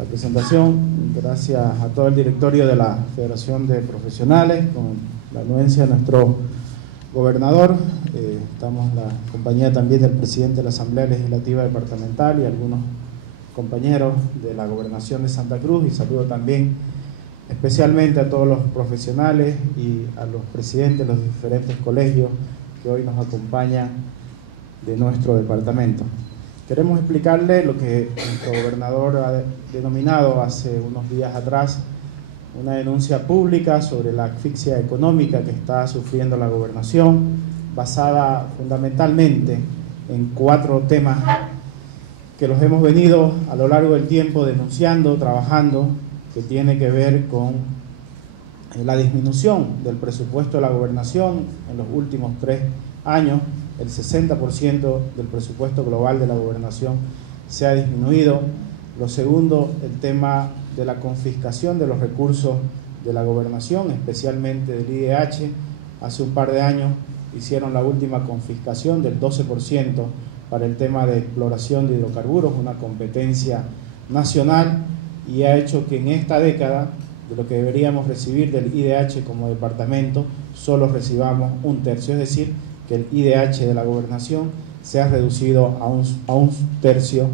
la presentación. Gracias a todo el directorio de la Federación de Profesionales, con la anuencia de nuestro gobernador. Estamos en la compañía también del presidente de la Asamblea Legislativa Departamental y algunos compañeros de la Gobernación de Santa Cruz, y saludo también especialmente a todos los profesionales y a los presidentes de los diferentes colegios que hoy nos acompañan de nuestro departamento. Queremos explicarle lo que nuestro gobernador ha denominado hace unos días atrás una denuncia pública sobre la asfixia económica que está sufriendo la gobernación, basada fundamentalmente en 4 temas que los hemos venido a lo largo del tiempo denunciando, trabajando, que tiene que ver con la disminución del presupuesto de la gobernación en los últimos 3 años. El 60% del presupuesto global de la gobernación se ha disminuido. Lo segundo, el tema de la confiscación de los recursos de la gobernación, especialmente del IDH. Hace un par de años hicieron la última confiscación del 12% para el tema de exploración de hidrocarburos, una competencia nacional, y ha hecho que en esta década, de lo que deberíamos recibir del IDH como departamento, solo recibamos 1/3, es decir, que el IDH de la gobernación se ha reducido a un 1/3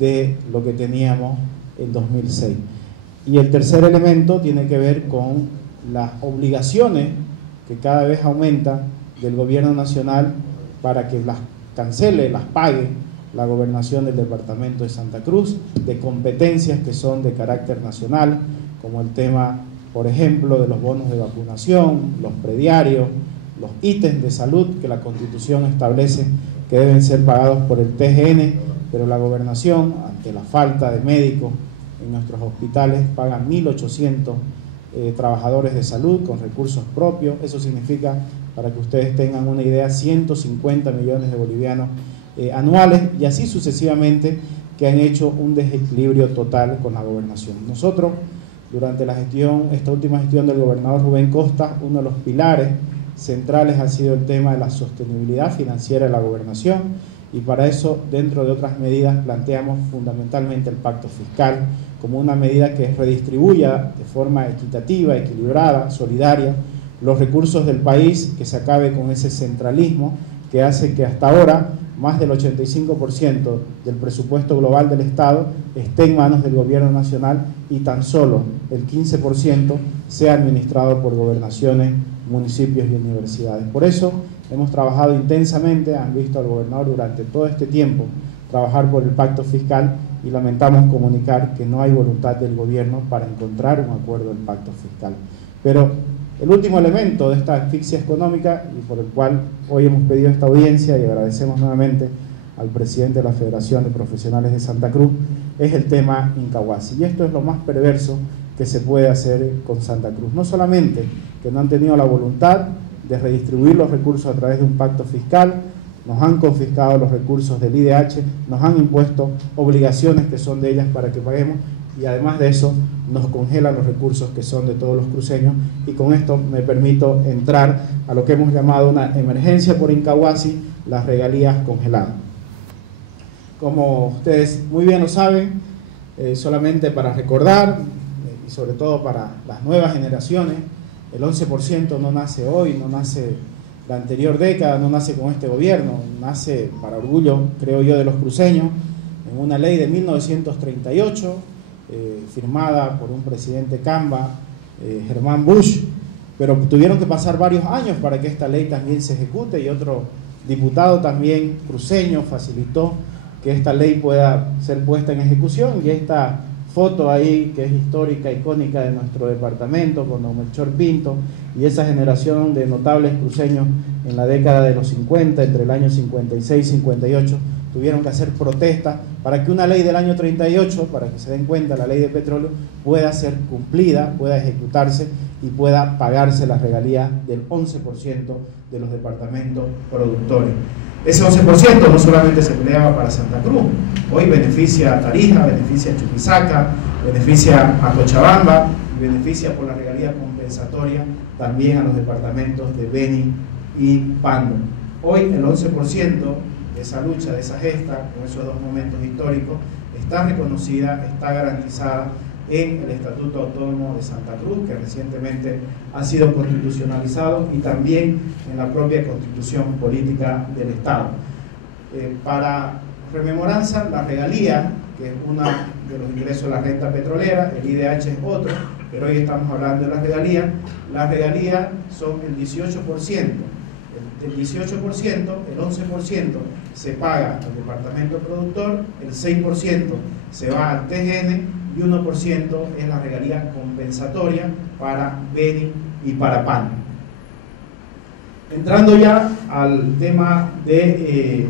de lo que teníamos en 2006. Y el tercer elemento tiene que ver con las obligaciones que cada vez aumentan del gobierno nacional para que las cancele, las pague la gobernación del departamento de Santa Cruz, de competencias que son de carácter nacional, como el tema, por ejemplo, de los bonos de vacunación, los prediarios, los ítems de salud que la Constitución establece que deben ser pagados por el TGN, pero la gobernación, ante la falta de médicos en nuestros hospitales, paga 1.800 trabajadores de salud con recursos propios. Eso significa, para que ustedes tengan una idea, 150 millones de bolivianos anuales, y así sucesivamente, que han hecho un desequilibrio total con la gobernación. Nosotros, durante la gestión, esta última gestión del gobernador Rubén Costa, uno de los pilares centrales ha sido el tema de la sostenibilidad financiera de la gobernación, y para eso, dentro de otras medidas, planteamos fundamentalmente el pacto fiscal como una medida que redistribuya de forma equitativa, equilibrada, solidaria los recursos del país, que se acabe con ese centralismo que hace que hasta ahora más del 85% del presupuesto global del Estado esté en manos del gobierno nacional y tan solo el 15% sea administrado por gobernaciones, municipios y universidades. Por eso hemos trabajado intensamente, han visto al gobernador durante todo este tiempo trabajar por el pacto fiscal, y lamentamos comunicar que no hay voluntad del gobierno para encontrar un acuerdo del pacto fiscal. Pero el último elemento de esta asfixia económica, y por el cual hoy hemos pedido esta audiencia y agradecemos nuevamente al presidente de la Federación de Profesionales de Santa Cruz, es el tema Incahuasi. Y esto es lo más perverso que se puede hacer con Santa Cruz. No solamente que no han tenido la voluntad de redistribuir los recursos a través de un pacto fiscal, nos han confiscado los recursos del IDH, nos han impuesto obligaciones que son de ellas para que paguemos, y además de eso nos congelan los recursos que son de todos los cruceños. Y con esto me permito entrar a lo que hemos llamado una emergencia por Incahuasi, las regalías congeladas. Como ustedes muy bien lo saben, solamente para recordar, y sobre todo para las nuevas generaciones, el 11% no nace hoy, no nace la anterior década, no nace con este gobierno, nace, para orgullo, creo yo, de los cruceños, en una ley de 1938, firmada por un presidente Camba, Germán Bush, pero tuvieron que pasar varios años para que esta ley también se ejecute, y otro diputado también cruceño facilitó que esta ley pueda ser puesta en ejecución. Y esta foto ahí, que es histórica, icónica de nuestro departamento, con don Melchor Pinto y esa generación de notables cruceños en la década de los 50, entre el año 56 y 58, tuvieron que hacer protestas para que una ley del año 38, para que se den cuenta, la ley de petróleo, pueda ser cumplida, pueda ejecutarse y pueda pagarse la regalía del 11% de los departamentos productores. Ese 11% no solamente se empleaba para Santa Cruz, hoy beneficia a Tarija, beneficia a Chuquisaca, beneficia a Cochabamba y beneficia por la regalía compensatoria también a los departamentos de Beni y Pando. Hoy el 11% de esa lucha, de esa gesta, con esos dos momentos históricos, está reconocida, está garantizada en el Estatuto Autónomo de Santa Cruz, que recientemente ha sido constitucionalizado, y también en la propia Constitución Política del Estado. Para rememoranza, la regalía, que es uno de los ingresos de la renta petrolera, el IDH es otro, pero hoy estamos hablando de la regalía. Las regalías son el 18%. Del 18%, el 11% se paga al departamento productor, el 6% se va al TGN y 1% es la regalía compensatoria para Beni y para PAN. Entrando ya al tema de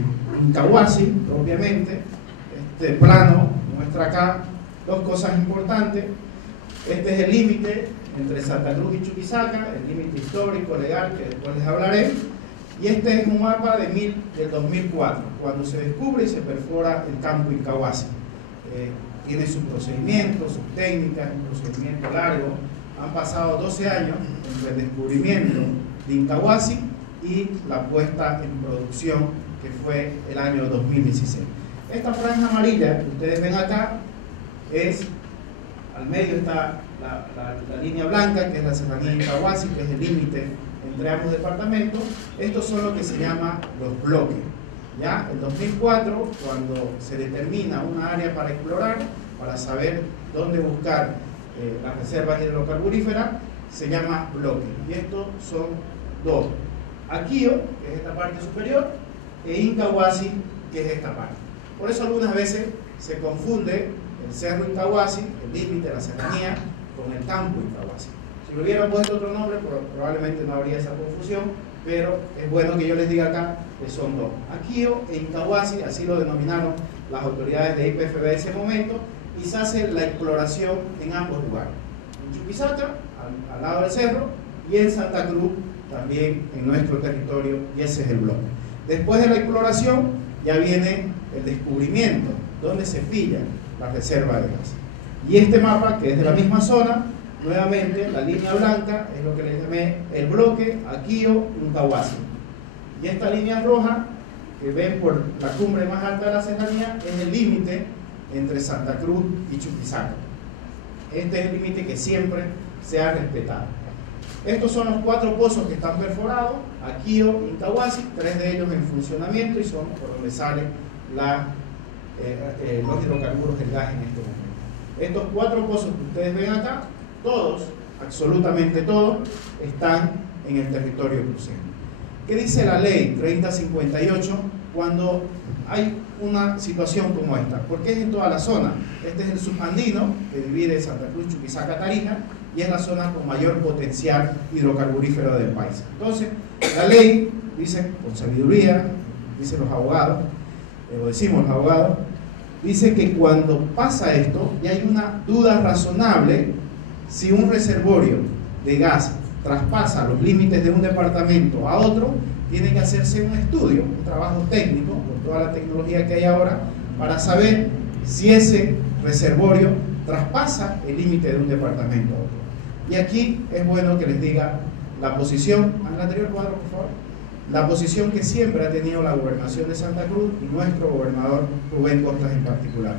Incahuasi, propiamente, este plano muestra acá dos cosas importantes. Este es el límite entre Santa Cruz y Chuquisaca, el límite histórico, legal, que después les hablaré. Y este es un mapa del 2004, cuando se descubre y se perfora el campo Incahuasi. Tiene su procedimiento, sus técnicas, un procedimiento largo. Han pasado 12 años entre el descubrimiento de Incahuasi y la puesta en producción, que fue el año 2016. Esta franja amarilla que ustedes ven acá al medio está la línea blanca, que es la serranía de Incahuasi, que es el límite entre ambos departamentos. Estos son lo que se llama los bloques. Ya en 2004, cuando se determina una área para explorar, para saber dónde buscar las reservas hidrocarburíferas, se llama bloque. Y estos son dos: Aquío, que es esta parte superior, e Incahuasi, que es esta parte. Por eso algunas veces se confunde el cerro Incahuasi, el límite de la serranía, con el campo Incahuasi. Si le hubieran puesto otro nombre, probablemente no habría esa confusión, pero es bueno que yo les diga acá que son dos: Aquío e Incahuasi, así lo denominaron las autoridades de IPFB de ese momento, y se hace la exploración en ambos lugares, en Chuquisaca, al lado del cerro, y en Santa Cruz, también en nuestro territorio, y ese es el bloque. Después de la exploración ya viene el descubrimiento, donde se pilla la reserva de gas. Y este mapa, que es de la misma zona, nuevamente la línea blanca es lo que les llamé el bloque Aquío Incahuasi. Y esta línea roja que ven por la cumbre más alta de la serranía es el límite entre Santa Cruz y Chuquisaca. Este es el límite que siempre se ha respetado. Estos son los 4 pozos que están perforados: Aquío, Incahuasi, 3 de ellos en funcionamiento, y son por donde salen los hidrocarburos del gas en este momento. Estos 4 pozos que ustedes ven acá, todos, absolutamente todos, están en el territorio cruceño. ¿Qué dice la ley 3058 cuando hay una situación como esta? Porque es en toda la zona. Este es el subandino que divide Santa Cruz, Chuquisaca, Tarija, y es la zona con mayor potencial hidrocarburífero del país. Entonces, la ley dice, con sabiduría, dicen los abogados, o decimos los abogados, dice que cuando pasa esto y hay una duda razonable, si un reservorio de gas traspasa los límites de un departamento a otro, tiene que hacerse un estudio, un trabajo técnico, con toda la tecnología que hay ahora, para saber si ese reservorio traspasa el límite de un departamento a otro. Y aquí es bueno que les diga la posición, al anterior cuadro por favor, la posición que siempre ha tenido la gobernación de Santa Cruz y nuestro gobernador Rubén Costas en particular.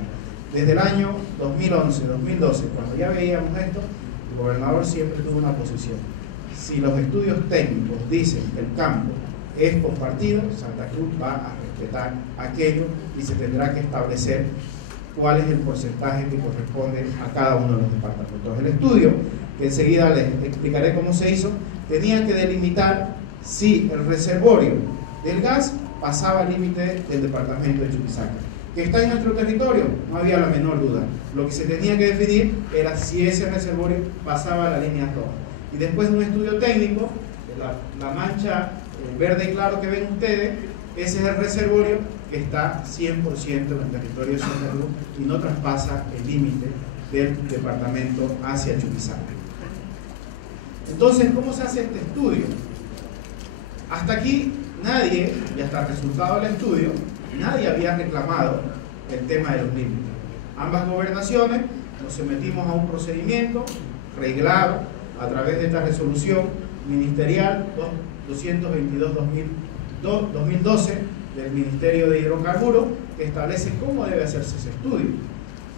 Desde el año 2011, 2012, cuando ya veíamos esto, el gobernador siempre tuvo una posición: si los estudios técnicos dicen que el campo es compartido, Santa Cruz va a respetar aquello y se tendrá que establecer cuál es el porcentaje que corresponde a cada uno de los departamentos. El estudio, que enseguida les explicaré cómo se hizo, tenía que delimitar si el reservorio del gas pasaba el límite del departamento de Chuquisaca. ¿Que está en nuestro territorio? No había la menor duda. Lo que se tenía que definir era si ese reservorio pasaba la línea roja. Y después de un estudio técnico, la mancha verde claro que ven ustedes, ese es el reservorio que está 100% en el territorio de Santa Cruz y no traspasa el límite del departamento hacia Chuquisaca. Entonces, ¿cómo se hace este estudio? Hasta aquí nadie, y hasta el resultado del estudio, nadie había reclamado el tema de los límites. Ambas gobernaciones nos sometimos a un procedimiento reglado a través de esta resolución ministerial 222-2012 del Ministerio de Hidrocarburos, que establece cómo debe hacerse ese estudio.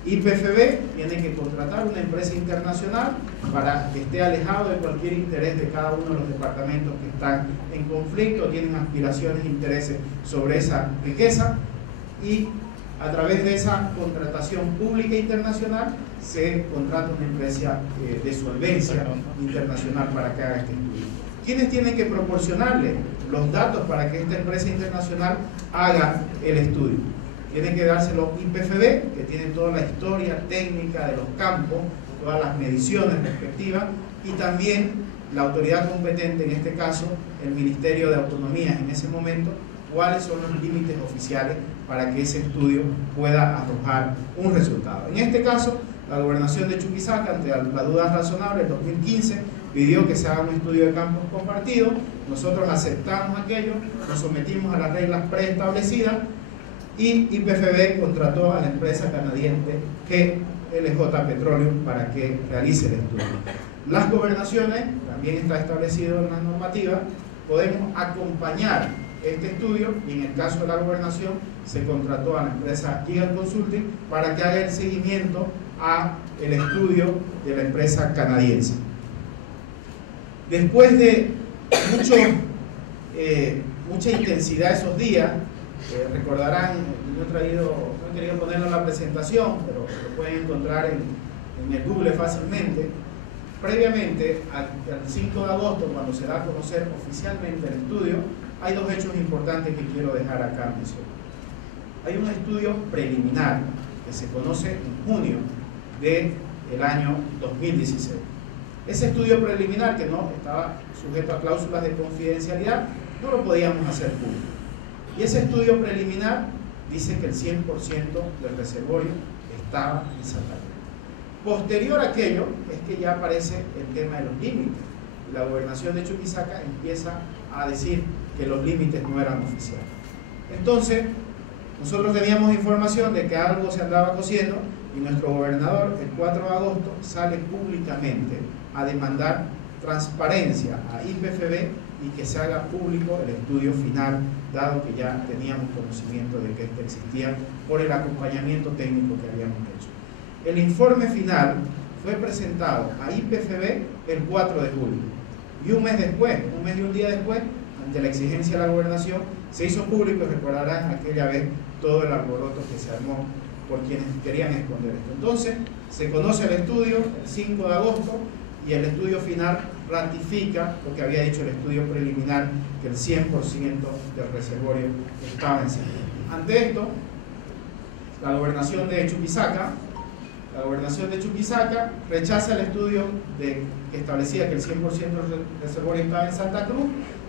YPFB tiene que contratar una empresa internacional para que esté alejado de cualquier interés de cada uno de los departamentos que están en conflicto, tienen aspiraciones e intereses sobre esa riqueza, y a través de esa contratación pública internacional se contrata una empresa de solvencia internacional para que haga este estudio. ¿Quiénes tienen que proporcionarle los datos para que esta empresa internacional haga el estudio? Tienen que dárselo YPFB, que tiene toda la historia técnica de los campos, todas las mediciones respectivas, y también la autoridad competente, en este caso el Ministerio de Autonomía en ese momento, cuáles son los límites oficiales para que ese estudio pueda arrojar un resultado. En este caso, la Gobernación de Chuquisaca, ante las dudas razonables, en 2015 pidió que se haga un estudio de campos compartido. Nosotros aceptamos aquello, nos sometimos a las reglas preestablecidas y YPFB contrató a la empresa canadiense GLJ Petroleum para que realice el estudio. Las gobernaciones, también está establecido en la normativa, podemos acompañar este estudio, y en el caso de la gobernación se contrató a la empresa Eagle Consulting para que haga el seguimiento a el estudio de la empresa canadiense. Después de mucha intensidad esos días, recordarán, no he querido ponerlo en la presentación, pero lo pueden encontrar en el Google fácilmente. Previamente al 5 de agosto, cuando se da a conocer oficialmente el estudio, hay dos hechos importantes que quiero dejar acá mencionados. Hay un estudio preliminar que se conoce en junio del año 2016. Ese estudio preliminar, que no estaba sujeto a cláusulas de confidencialidad, no lo podíamos hacer público. Y ese estudio preliminar dice que el 100% del reservorio estaba en Santa Cruz. Posterior a aquello es que ya aparece el tema de los límites. La gobernación de Chuquisaca empieza a decir que los límites no eran oficiales. Entonces, nosotros teníamos información de que algo se andaba cociendo, y nuestro gobernador el 4 de agosto sale públicamente a demandar transparencia a YPFB y que se haga público el estudio final, dado que ya teníamos conocimiento de que este existía por el acompañamiento técnico que habíamos hecho. El informe final fue presentado a YPFB el 4 de julio, y un mes y un día después, ante la exigencia de la gobernación, se hizo público, y recordarán aquella vez todo el alboroto que se armó por quienes querían esconder esto. Entonces, se conoce el estudio el 5 de agosto, y el estudio final ratifica lo que había dicho el estudio preliminar, que el 100% del reservorio estaba en Santa Cruz. Ante esto, la gobernación de Chuquisaca rechaza el estudio que establecía que el 100% del reservorio estaba en Santa Cruz,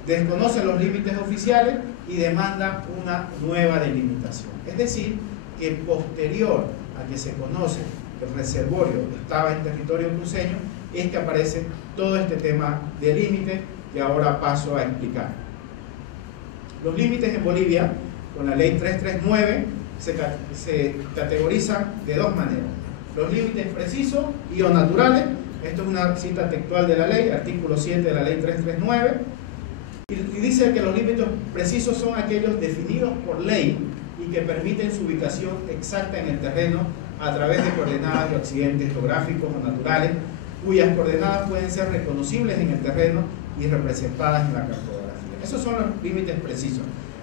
desconoce los límites oficiales y demanda una nueva delimitación. Es decir, que posterior a que se conoce que el reservorio estaba en territorio cruceño, es que aparece todo este tema de límite que ahora paso a explicar. Los límites en Bolivia, con la ley 339, se categorizan de dos maneras: los límites precisos y o naturales. Esto es una cita textual de la ley, artículo 7 de la ley 339, y dice que los límites precisos son aquellos definidos por ley y que permiten su ubicación exacta en el terreno a través de coordenadas y accidentes geográficos o naturales, cuyas coordenadas pueden ser reconocibles en el terreno y representadas en la cartografía. Esos son los límites precisos.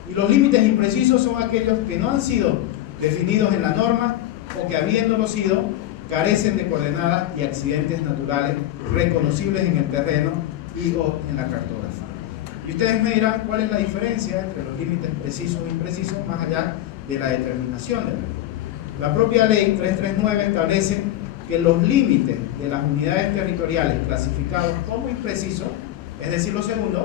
Y los límites imprecisos son aquellos que no han sido definidos en la norma, o que, habiéndolo sido, carecen de coordenadas y accidentes naturales reconocibles en el terreno y o en la cartografía. Y ustedes me dirán cuál es la diferencia entre los límites precisos e imprecisos, más allá de la determinación de la ley. La propia ley 339 establece que los límites de las unidades territoriales clasificados como imprecisos, es decir, los segundos,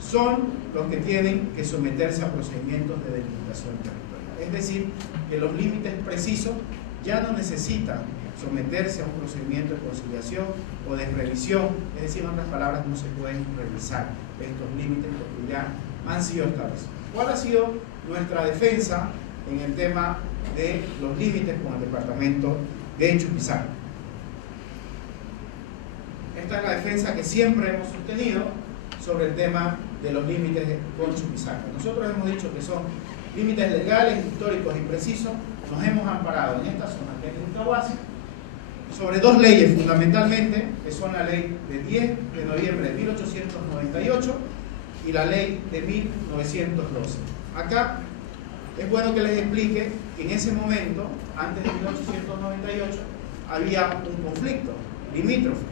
son los que tienen que someterse a procedimientos de delimitación territorial. Es decir, que los límites precisos ya no necesitan someterse a un procedimiento de conciliación o de revisión, es decir, en otras palabras, no se pueden revisar estos límites porque ya han sido establecidos. ¿Cuál ha sido nuestra defensa en el tema de los límites con el departamento de Chuquisaca? Esta es la defensa que siempre hemos sostenido sobre el tema de los límites con Chuquisaca. Nosotros hemos dicho que son límites legales, históricos y precisos, nos hemos amparado en esta zona, que es Incahuasi, sobre dos leyes fundamentalmente, que son la ley de 10 de noviembre de 1898 y la ley de 1912. Acá es bueno que les explique que en ese momento, antes de 1898, había un conflicto limítrofe.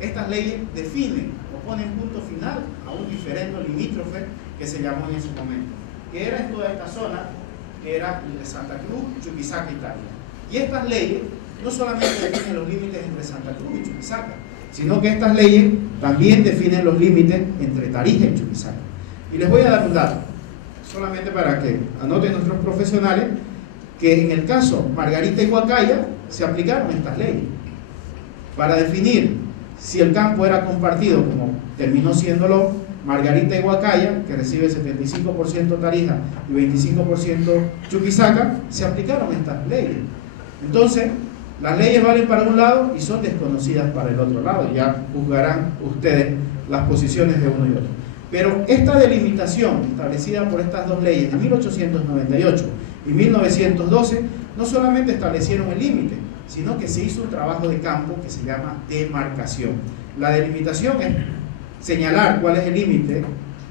Estas leyes definen o ponen punto final a un diferendo limítrofe que se llamó en ese momento, que era en toda esta zona, que era de Santa Cruz, Chuquisaca y Tarija. Y estas leyes no solamente definen los límites entre Santa Cruz y Chuquisaca, sino que estas leyes también definen los límites entre Tarija y Chuquisaca. Y les voy a dar un dato, solamente para que anoten nuestros profesionales, que en el caso Margarita y Huacaya se aplicaron estas leyes para definir si el campo era compartido, como terminó siéndolo Margarita y Huacaya, que recibe 75% Tarija y 25% Chuquisaca, se aplicaron estas leyes. Entonces, las leyes valen para un lado y son desconocidas para el otro lado. Ya juzgarán ustedes las posiciones de uno y otro. Pero esta delimitación establecida por estas dos leyes de 1898 y 1912 no solamente establecieron el límite, sino que se hizo un trabajo de campo que se llama demarcación. La delimitación es señalar cuál es el límite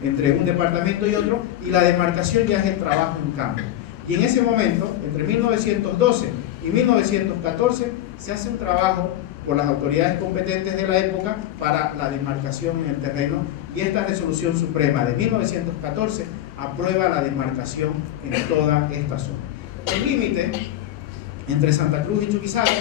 entre un departamento y otro, y la demarcación ya es el trabajo en campo. Y en ese momento, entre 1912 y 1914, se hace un trabajo por las autoridades competentes de la época para la demarcación en el terreno, y esta resolución suprema de 1914 aprueba la demarcación en toda esta zona. El límite entre Santa Cruz y Chuquisaca,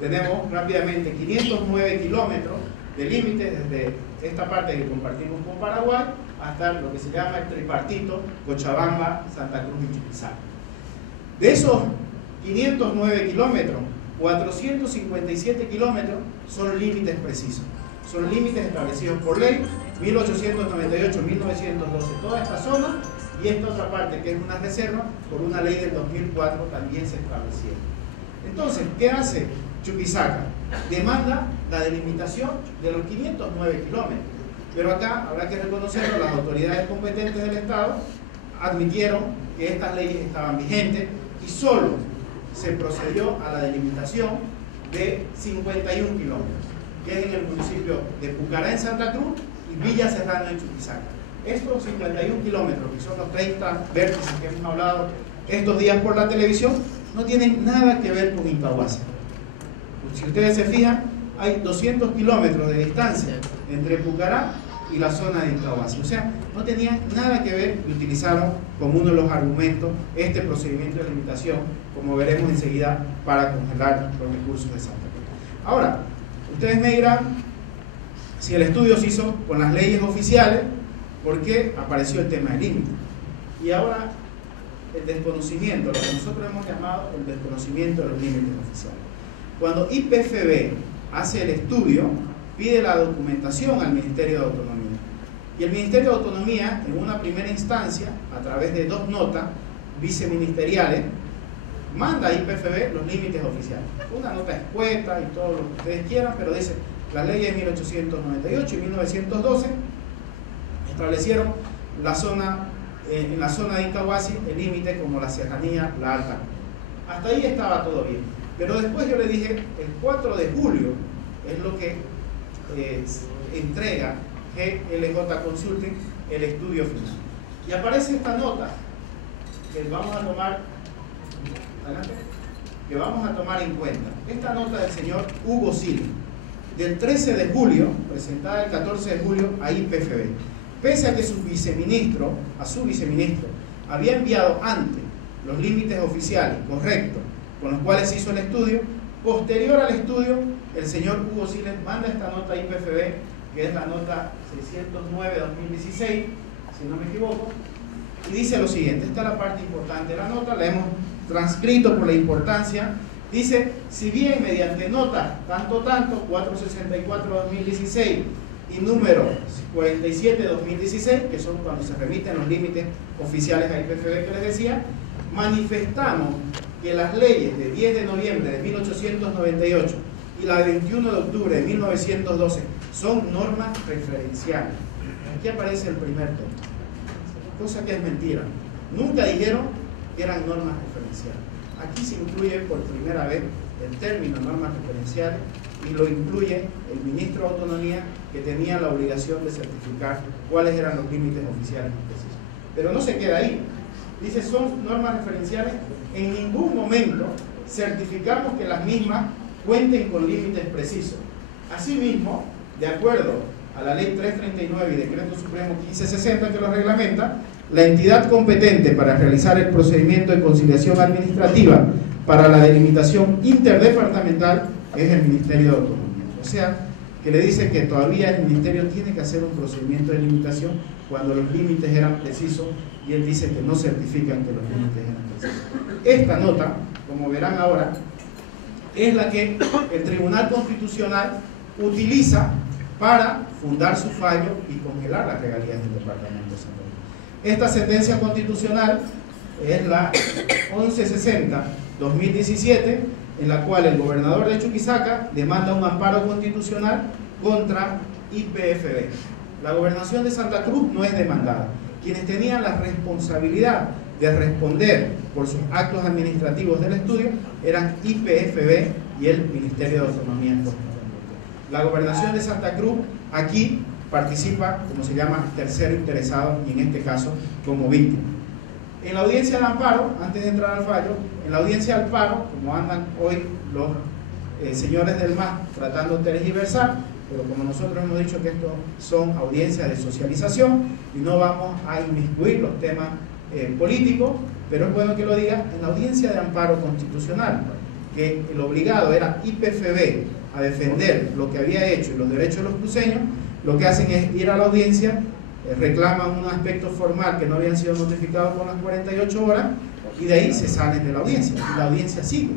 tenemos rápidamente 509 kilómetros de límite desde esta parte que compartimos con Paraguay hasta lo que se llama el tripartito Cochabamba, Santa Cruz y Chuquisaca. De esos 509 kilómetros, 457 kilómetros son límites precisos, son límites establecidos por ley, 1898, 1912, toda esta zona, y esta otra parte que es una reserva, por una ley del 2004 también se establecieron. Entonces, ¿qué hace Chuquisaca? Demanda la delimitación de los 509 kilómetros, pero acá habrá que reconocerlo, las autoridades competentes del Estado admitieron que estas leyes estaban vigentes y solo se procedió a la delimitación de 51 kilómetros, que es en el municipio de Pucará en Santa Cruz y Villa Serrano en Chuquisaca. Estos 51 kilómetros, que son los 30 vértices que hemos hablado estos días por la televisión, no tienen nada que ver con Incahuasi. Si ustedes se fijan, hay 200 kilómetros de distancia entre Pucará y la zona de Incahuasi. O sea, no tenían nada que ver y utilizaron como uno de los argumentos este procedimiento de limitación, como veremos enseguida, para congelar los recursos de Santa Cruz. Ahora, ustedes me dirán, si el estudio se hizo con las leyes oficiales, ¿por qué apareció el tema del límite? Y ahora, el desconocimiento, lo que nosotros hemos llamado el desconocimiento de los límites oficiales. Cuando IPFB hace el estudio, pide la documentación al Ministerio de Autonomía. Y el Ministerio de Autonomía, en una primera instancia, a través de 2 notas viceministeriales, manda a IPFB los límites oficiales. Una nota escueta y todo lo que ustedes quieran, pero dice, las leyes de 1898 y 1912 establecieron la zona, en la zona de Incahuasi, el límite como la serranía, la alta. Hasta ahí estaba todo bien. Pero después yo le dije, el 4 de julio es lo que entrega GLJ Consulting el estudio final. Y aparece esta nota que vamos a tomar, adelante, que vamos a tomar en cuenta. Esta nota del señor Hugo Silva, del 13 de julio, presentada el 14 de julio a IPFB. Pese a que su viceministro había enviado antes los límites oficiales correctos con los cuales se hizo el estudio, posterior al estudio, el señor Hugo Siles manda esta nota a IPFB, que es la nota 609-2016, si no me equivoco, y dice lo siguiente. Esta es la parte importante de la nota, la hemos transcrito por la importancia. Dice, si bien mediante nota tanto, 464-2016 y número 47-2016, que son cuando se remiten los límites oficiales a IPFB que les decía, manifestamos que las leyes de 10 de noviembre de 1898 y la de 21 de octubre de 1912 son normas referenciales. Aquí aparece el primer tema, cosa que es mentira. Nunca dijeron que eran normas referenciales. aquí se incluye por primera vez el término normas referenciales y lo incluye el ministro de Autonomía, que tenía la obligación de certificar cuáles eran los límites oficiales precisos. Pero no se queda ahí. Dice, son normas referenciales, en ningún momento certificamos que las mismas cuenten con límites precisos. Asimismo, de acuerdo a la Ley 339 y Decreto Supremo 1560 que lo reglamenta, la entidad competente para realizar el procedimiento de conciliación administrativa para la delimitación interdepartamental es el Ministerio de Autonomía. O sea, que le dice que todavía el Ministerio tiene que hacer un procedimiento de limitación cuando los límites eran precisos, y él dice que no certifican que los límites eran precisos. Esta nota, como verán ahora, es la que el Tribunal Constitucional utiliza para fundar su fallo y congelar las regalías del Departamento de Santa Cruz. Esta sentencia constitucional es la 1160-2017, en la cual el gobernador de Chuquisaca demanda un amparo constitucional contra YPFB. La gobernación de Santa Cruz no es demandada. Quienes tenían la responsabilidad de responder por sus actos administrativos del estudio eran YPFB y el Ministerio de Autonomía. La gobernación de Santa Cruz aquí participa, como se llama, tercero interesado, y en este caso como víctima. En la audiencia de amparo, antes de entrar al fallo, en la audiencia de amparo, como andan hoy los señores del MAS tratando de tergiversar, pero como nosotros hemos dicho que esto son audiencias de socialización y no vamos a inmiscuir los temas políticos, pero es bueno que lo diga, en la audiencia de amparo constitucional, que el obligado era YPFB a defender lo que había hecho y los derechos de los cruceños, lo que hacen es ir a la audiencia, reclaman un aspecto formal que no habían sido notificados con las 48 horas, y de ahí se salen de la audiencia, y la audiencia sigue.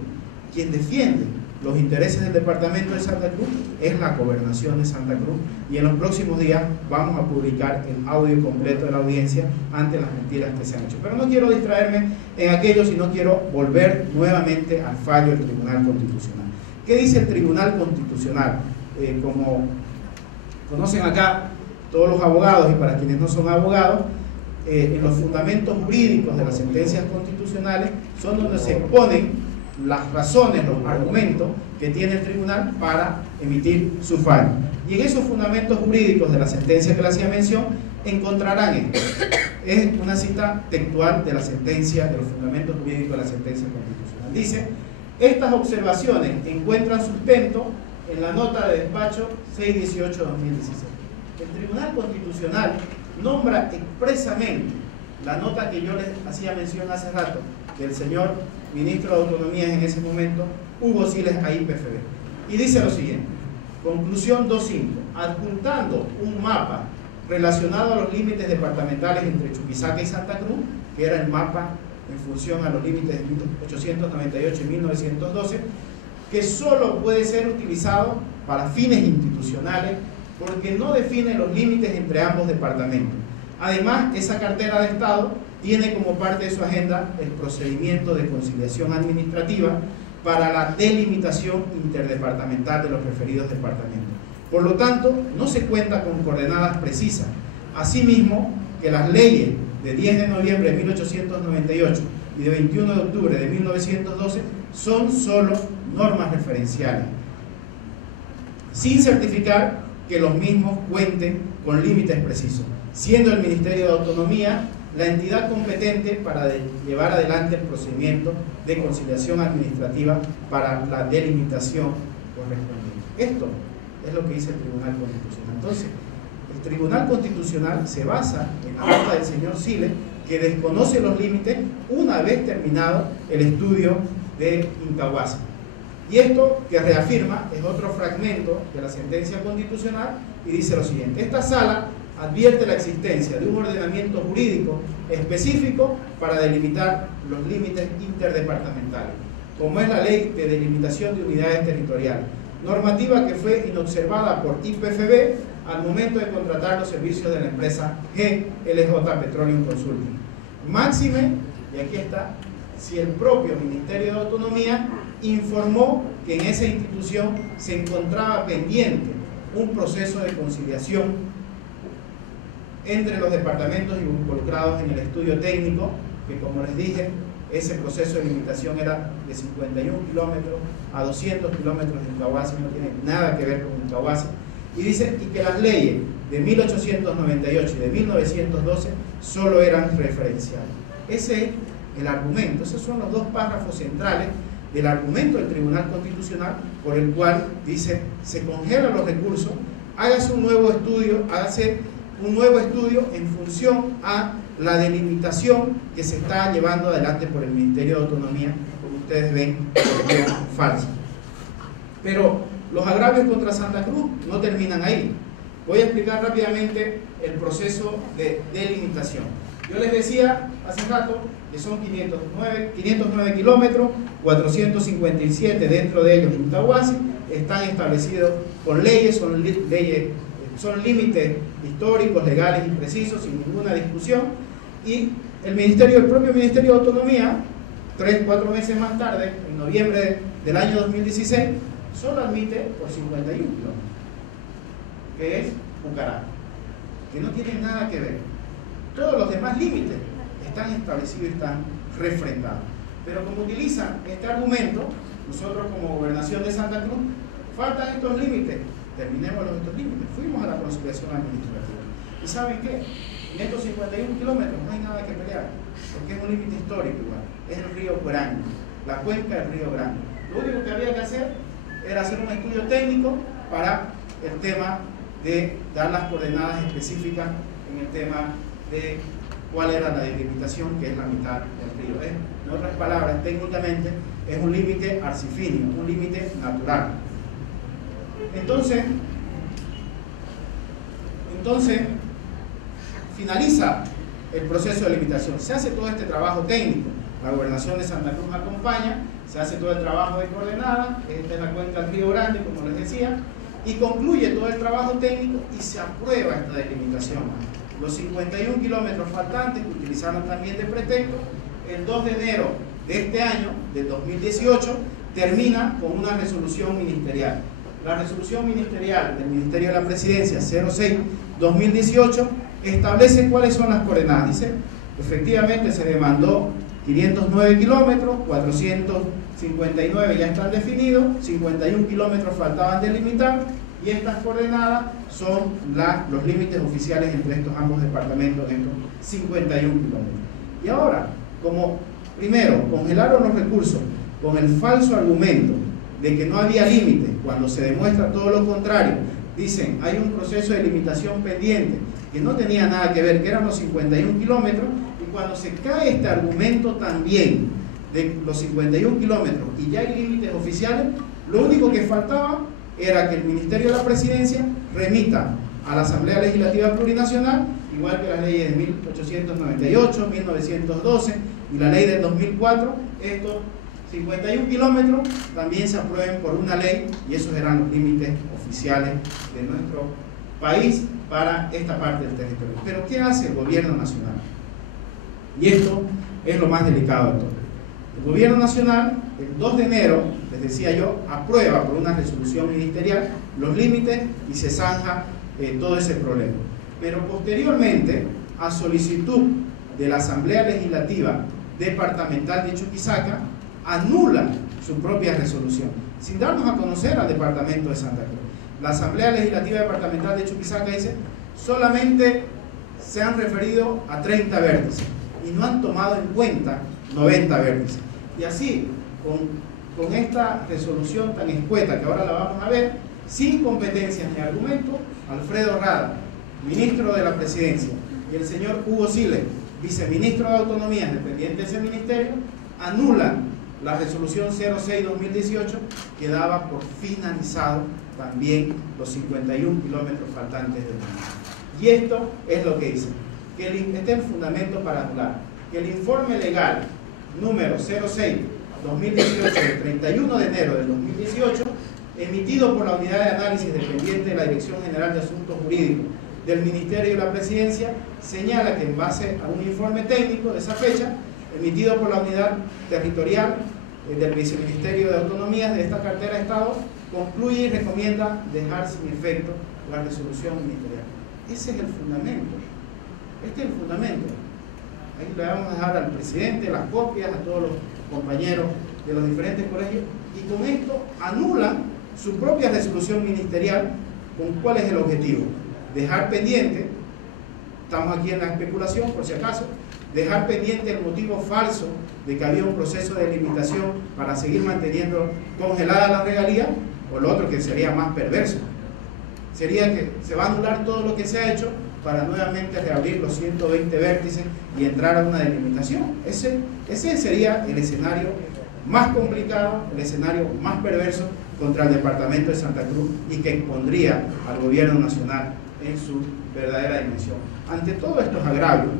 Quien defiende los intereses del Departamento de Santa Cruz es la Gobernación de Santa Cruz, y en los próximos días vamos a publicar el audio completo de la audiencia ante las mentiras que se han hecho. Pero no quiero distraerme en aquello, sino quiero volver nuevamente al fallo del Tribunal Constitucional. ¿Qué dice el Tribunal Constitucional? Como conocen acá todos los abogados, y para quienes no son abogados, en los fundamentos jurídicos de las sentencias constitucionales son donde se exponen las razones, los argumentos que tiene el tribunal para emitir su fallo. Y en esos fundamentos jurídicos de la sentencia que le hacía mención, encontrarán esto. Es una cita textual de la sentencia, de los fundamentos jurídicos de la sentencia constitucional. Dice: estas observaciones encuentran sustento en la nota de despacho 618/2016. El Tribunal Constitucional nombra expresamente la nota que yo les hacía mención hace rato, del señor ministro de Autonomía en ese momento, Hugo Siles, a YPFB. Y dice lo siguiente: conclusión 2.5, adjuntando un mapa relacionado a los límites departamentales entre Chuquisaca y Santa Cruz, que era el mapa en función a los límites de 1898 y 1912, que solo puede ser utilizado para fines institucionales porque no define los límites entre ambos departamentos. Además, esa cartera de Estado tiene como parte de su agenda el procedimiento de conciliación administrativa para la delimitación interdepartamental de los referidos departamentos. Por lo tanto, no se cuenta con coordenadas precisas. Asimismo, que las leyes de 10 de noviembre de 1898 y de 21 de octubre de 1912 son solo normas referenciales, sin certificar que los mismos cuenten con límites precisos, siendo el Ministerio de Autonomía la entidad competente para llevar adelante el procedimiento de conciliación administrativa para la delimitación correspondiente. Esto es lo que dice el Tribunal Constitucional. Entonces, el Tribunal Constitucional se basa en la nota del señor Siles, que desconoce los límites una vez terminado el estudio de Incahuasi. Y esto que reafirma es otro fragmento de la sentencia constitucional, y dice lo siguiente: esta sala advierte la existencia de un ordenamiento jurídico específico para delimitar los límites interdepartamentales, como es la Ley de Delimitación de Unidades Territoriales, normativa que fue inobservada por YPFB al momento de contratar los servicios de la empresa GLJ Petroleum Consulting. Máxime, y aquí está, si el propio Ministerio de Autonomía informó que en esa institución se encontraba pendiente un proceso de conciliación entre los departamentos involucrados en el estudio técnico, que como les dije, ese proceso de limitación era de 51 kilómetros a 200 kilómetros de Incahuasi, no tiene nada que ver con Incahuasi. Y dice y que las leyes de 1898 y de 1912 solo eran referenciales. Ese es el argumento, esos son los dos párrafos centrales del argumento del Tribunal Constitucional, por el cual dice, se congelan los recursos, hágase un nuevo estudio, en función a la delimitación que se está llevando adelante por el Ministerio de Autonomía, como ustedes ven, es falsa. Pero los agravios contra Santa Cruz no terminan ahí. Voy a explicar rápidamente el proceso de delimitación. Yo les decía hace rato que son 509 kilómetros, 457 dentro de ellos Incahuasi, están establecidos por leyes, son límites históricos, legales y precisos, sin ninguna discusión, y el propio Ministerio de Autonomía, 3-4 meses más tarde, en noviembre del año 2016, solo admite por 51 kilómetros, que es Pucará, que no tiene nada que ver. Todos los demás límites están establecidos y están refrendados. Pero como utilizan este argumento, nosotros como Gobernación de Santa Cruz, faltan estos límites, terminemos estos límites. Fuimos a la conciliación administrativa. ¿Y saben qué? En estos 51 kilómetros no hay nada que pelear, porque es un límite histórico igual, es el río Grande, la cuenca del río Grande. Lo único que había que hacer era hacer un estudio técnico para el tema de dar las coordenadas específicas en el tema de cuál era la delimitación, que es la mitad del río. En otras palabras, técnicamente es un límite arcifinio, un límite natural. Entonces finaliza el proceso de limitación. Se hace todo este trabajo técnico. La Gobernación de Santa Cruz acompaña, se hace todo el trabajo de coordenada, esta es la cuenca del río Grande, como les decía, y concluye todo el trabajo técnico y se aprueba esta delimitación. Los 51 kilómetros faltantes que utilizaron también de pretexto, el 2 de enero de este año, del 2018, termina con una resolución ministerial. La resolución ministerial del Ministerio de la Presidencia 06-2018 establece cuáles son las coordenadas. Dice, efectivamente se demandó 509 kilómetros, 459 ya están definidos, 51 kilómetros faltaban delimitar, y estas coordenadas son los límites oficiales entre estos ambos departamentos, estos 51 kilómetros. Y ahora, como primero congelaron los recursos con el falso argumento de que no había límites, cuando se demuestra todo lo contrario, dicen hay un proceso de limitación pendiente que no tenía nada que ver, que eran los 51 kilómetros, y cuando se cae este argumento también de los 51 kilómetros y ya hay límites oficiales, lo único que faltaba era que el Ministerio de la Presidencia remita a la Asamblea Legislativa Plurinacional, igual que las leyes de 1898, 1912 y la ley del 2004, estos 51 kilómetros también se aprueben por una ley, y esos eran los límites oficiales de nuestro país para esta parte del territorio. Pero ¿qué hace el Gobierno Nacional? Y esto es lo más delicado de todo. El Gobierno Nacional, el 2 de enero, les decía yo, aprueba por una resolución ministerial los límites y se zanja todo ese problema. Pero posteriormente, a solicitud de la Asamblea Legislativa Departamental de Chuquisaca, anula su propia resolución, sin darnos a conocer al Departamento de Santa Cruz. La Asamblea Legislativa Departamental de Chuquisaca dice, solamente se han referido a 30 vértices y no han tomado en cuenta 90 vértices. Y así, con esta resolución tan escueta que ahora la vamos a ver, sin competencias ni argumentos, Alfredo Rada, ministro de la Presidencia, y el señor Hugo Siles, viceministro de Autonomía, dependiente de ese ministerio, anulan la resolución 06-2018 que daba por finalizado también los 51 kilómetros faltantes del mundo. Y esto es lo que dice, que este es el fundamento para anular, que el informe legal número 06-2018 del 31 de enero del 2018, emitido por la Unidad de Análisis dependiente de la Dirección General de Asuntos Jurídicos del Ministerio de la Presidencia, señala que en base a un informe técnico de esa fecha, emitido por la Unidad Territorial del Viceministerio de Autonomías de esta cartera de Estado, concluye y recomienda dejar sin efecto la resolución ministerial. Ese es el fundamento. Este es el fundamento. Ahí le vamos a dejar al presidente las copias, a todos los compañeros de los diferentes colegios, y con esto anulan su propia resolución ministerial. ¿Con cuál es el objetivo? Dejar pendiente, estamos aquí en la especulación por si acaso, dejar pendiente el motivo falso de que había un proceso de limitación para seguir manteniendo congelada la regalía, o lo otro que sería más perverso, sería que se va a anular todo lo que se ha hecho para nuevamente reabrir los 120 vértices y entrar a una delimitación. Ese sería el escenario más complicado, el escenario más perverso contra el departamento de Santa Cruz, y que expondría al gobierno nacional en su verdadera dimensión. Ante todos estos agravios,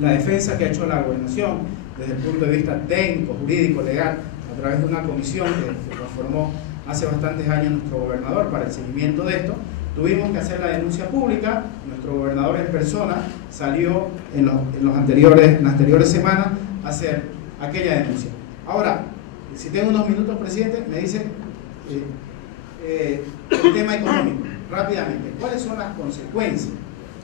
la defensa que ha hecho la gobernación desde el punto de vista técnico, jurídico, legal, a través de una comisión que formó hace bastantes años nuestro gobernador para el seguimiento de esto, tuvimos que hacer la denuncia pública. Nuestro gobernador en persona salió en las anteriores semanas a hacer aquella denuncia. Ahora, si tengo unos minutos, presidente, me dice el tema económico, rápidamente, ¿cuáles son las consecuencias?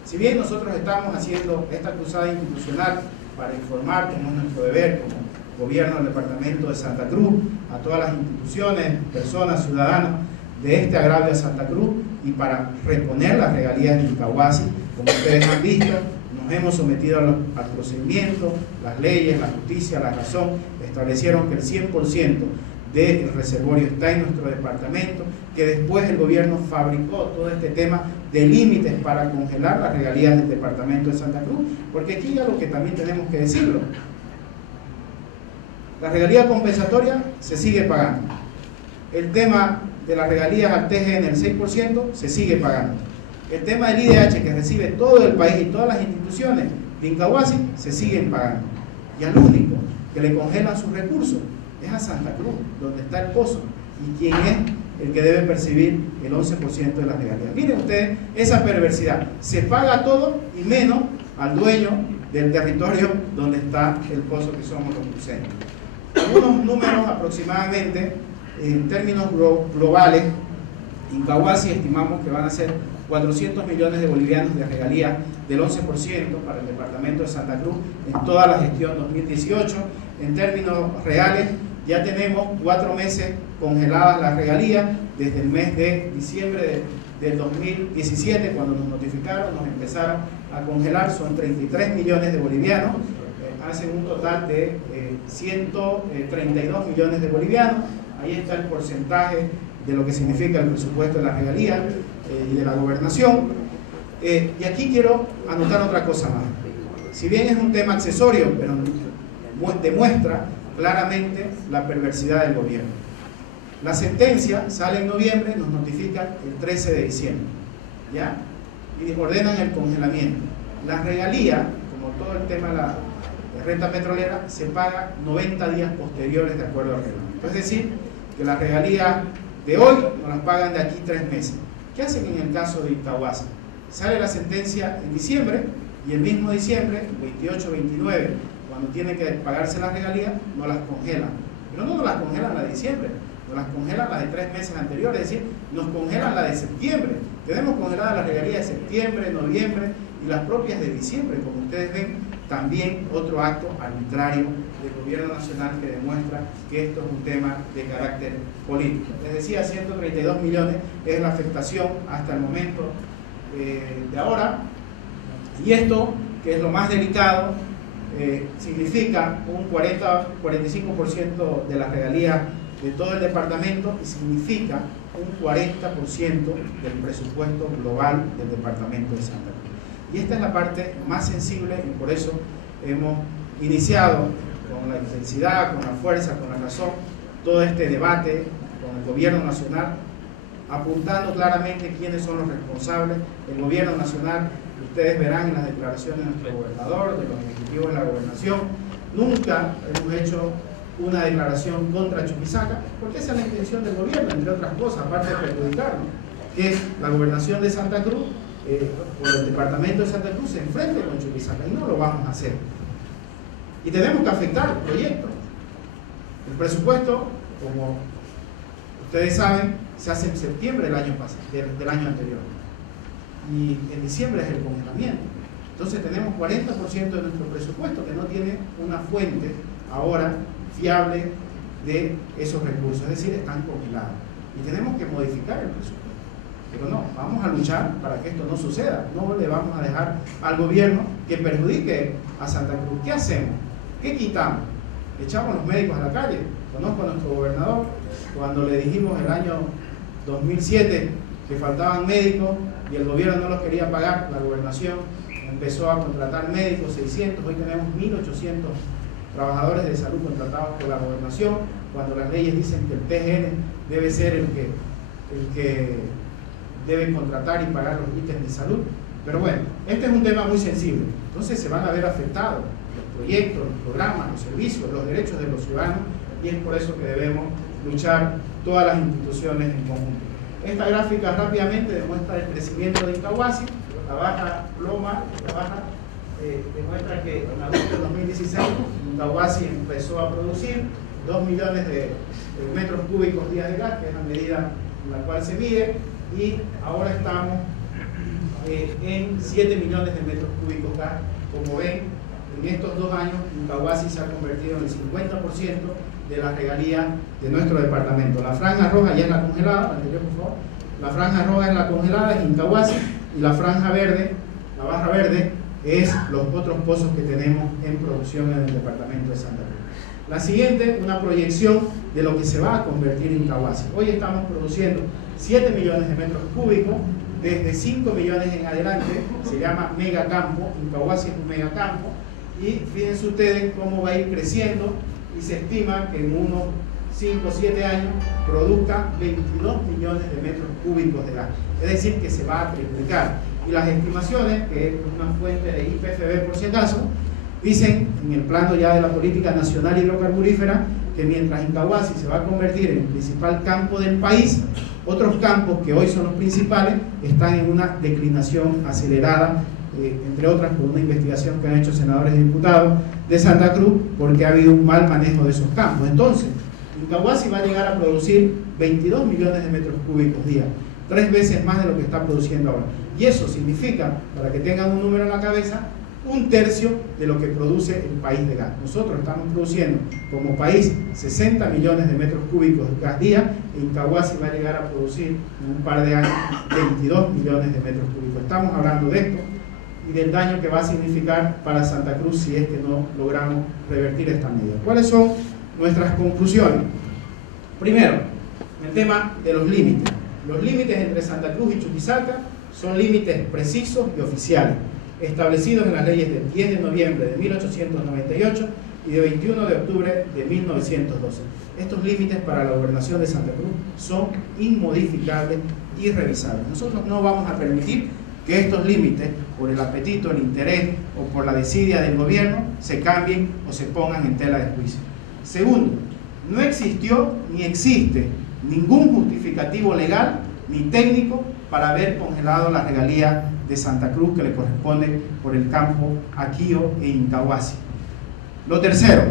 Si bien nosotros estamos haciendo esta cruzada institucional para informar, como es nuestro deber como gobierno del departamento de Santa Cruz, a todas las instituciones, personas, ciudadanos de este agravio a Santa Cruz, y para reponer las regalías de Incahuasi, como ustedes han visto, nos hemos sometido al procedimiento, las leyes, la justicia, la razón, establecieron que el 100% del reservorio está en nuestro departamento, que después el gobierno fabricó todo este tema de límites para congelar las regalías del departamento de Santa Cruz, porque aquí ya lo que también tenemos que decirlo, la regalía compensatoria se sigue pagando, el tema de las regalías al TGN, el 6%, se sigue pagando, el tema del IDH que recibe todo el país y todas las instituciones de Incahuasi se siguen pagando, y al único que le congelan sus recursos es a Santa Cruz, donde está el pozo, y quien es el que debe percibir el 11% de las regalías. Miren ustedes esa perversidad, se paga todo y menos al dueño del territorio donde está el pozo, que somos los cruceños. Algunos números aproximadamente, en términos globales, Incahuasi estimamos que van a ser 400 millones de bolivianos de regalías del 11% para el departamento de Santa Cruz en toda la gestión 2018. En términos reales, ya tenemos 4 meses congeladas las regalías desde el mes de diciembre del 2017, cuando nos notificaron, nos empezaron a congelar, son 33 millones de bolivianos, hacen un total de 132 millones de bolivianos. Ahí está el porcentaje de lo que significa el presupuesto de la regalía y de la gobernación. Y aquí quiero anotar otra cosa más. Si bien es un tema accesorio, pero demuestra claramente la perversidad del gobierno. La sentencia sale en noviembre, nos notifican el 13 de diciembre, ¿ya? Y ordenan el congelamiento. La regalía, como todo el tema de la renta petrolera, se paga 90 días posteriores de acuerdo al reglamento. Es decir, que las regalías de hoy nos las pagan de aquí 3 meses. ¿Qué hacen en el caso de Incahuasi? Sale la sentencia en diciembre, y el mismo diciembre, 28, 29, cuando tiene que pagarse las regalías, no las congelan. Pero no nos las congelan la de diciembre, nos las congelan las de 3 meses anteriores, es decir, nos congelan la de septiembre. Tenemos congeladas las regalías de septiembre, noviembre y las propias de diciembre. Como ustedes ven, también otro acto arbitrario del gobierno nacional que demuestra que esto es un tema de carácter político. Les decía, 132 millones es la afectación hasta el momento de ahora, y esto, que es lo más delicado, significa un 40-45% de las regalías de todo el departamento, y significa un 40% del presupuesto global del departamento de Santa Cruz. Y esta es la parte más sensible, y por eso hemos iniciado con la intensidad, con la fuerza, con la razón, todo este debate con el gobierno nacional, apuntando claramente quiénes son los responsables. El gobierno nacional, ustedes verán en las declaraciones de nuestro gobernador, de los ejecutivos de la gobernación, nunca hemos hecho una declaración contra Chuquisaca, porque esa es la intención del gobierno, entre otras cosas, aparte de perjudicarnos, que la gobernación de Santa Cruz, o el departamento de Santa Cruz, se enfrente con Chuquisaca, y no lo vamos a hacer. Y tenemos que afectar el proyecto. El presupuesto, como ustedes saben, se hace en septiembre del año pasado, del año anterior, y en diciembre es el congelamiento. Entonces tenemos 40% de nuestro presupuesto que no tiene una fuente ahora fiable de esos recursos, es decir, están congelados. Y tenemos que modificar el presupuesto. Pero no, vamos a luchar para que esto no suceda. No le vamos a dejar al gobierno que perjudique a Santa Cruz. ¿Qué hacemos? ¿Qué quitamos? ¿Echamos los médicos a la calle? Conozco a nuestro gobernador, cuando le dijimos el año 2007 que faltaban médicos y el gobierno no los quería pagar, la gobernación empezó a contratar médicos, 600, hoy tenemos 1.800 trabajadores de salud contratados por la gobernación, cuando las leyes dicen que el PGN debe ser el que debe contratar y pagar los ítems de salud. Pero bueno, este es un tema muy sensible, entonces se van a ver afectados los proyectos, los programas, los servicios, los derechos de los ciudadanos, y es por eso que debemos luchar todas las instituciones en conjunto. Esta gráfica rápidamente demuestra el crecimiento de Incahuasi. La baja ploma, la baja demuestra que en agosto de 2016 Incahuasi empezó a producir 2 millones de metros cúbicos día de gas, que es la medida en la cual se mide, y ahora estamos en 7 millones de metros cúbicos gas. Como ven, en estos 2 años Incahuasi se ha convertido en el 50% de la regalía de nuestro departamento. La franja roja ya es la congelada, la anterior por favor. La franja roja es la congelada, es Incahuasi, y la franja verde, la barra verde, es los otros pozos que tenemos en producción en el departamento de Santa Cruz. La siguiente, una proyección de lo que se va a convertir en Incahuasi. Hoy estamos produciendo 7 millones de metros cúbicos, desde 5 millones en adelante, se llama megacampo. Incahuasi es un megacampo, y fíjense ustedes cómo va a ir creciendo, y se estima que en unos 5 o 7 años produzca 22 millones de metros cúbicos de gas, es decir, que se va a triplicar. Y las estimaciones, que es una fuente de IPFB por si acaso, dicen en el plano ya de la política nacional hidrocarburífera que mientras Incahuasi se va a convertir en el principal campo del país, otros campos que hoy son los principales están en una declinación acelerada, entre otras por una investigación que han hecho senadores y diputados de Santa Cruz, porque ha habido un mal manejo de esos campos. Entonces, Incahuasi va a llegar a producir 22 millones de metros cúbicos día, 3 veces más de lo que está produciendo ahora. Y eso significa, para que tengan un número en la cabeza, 1/3 de lo que produce el país de gas. Nosotros estamos produciendo como país 60 millones de metros cúbicos de gas día, e Incahuasi va a llegar a producir en un par de años 22 millones de metros cúbicos. Estamos hablando de esto y del daño que va a significar para Santa Cruz si es que no logramos revertir esta medida. ¿Cuáles son nuestras conclusiones? Primero, el tema de los límites. Los límites entre Santa Cruz y Chuquisaca son límites precisos y oficiales, establecidos en las leyes del 10 de noviembre de 1898 y de 21 de octubre de 1912. Estos límites para la gobernación de Santa Cruz son inmodificables y revisables. Nosotros no vamos a permitir que estos límites, por el apetito, el interés o por la desidia del gobierno, se cambien o se pongan en tela de juicio. Segundo, no existió ni existe ningún justificativo legal ni técnico para haber congelado la regalía de Santa Cruz que le corresponde por el campo Aquío e Incahuasi. Lo tercero,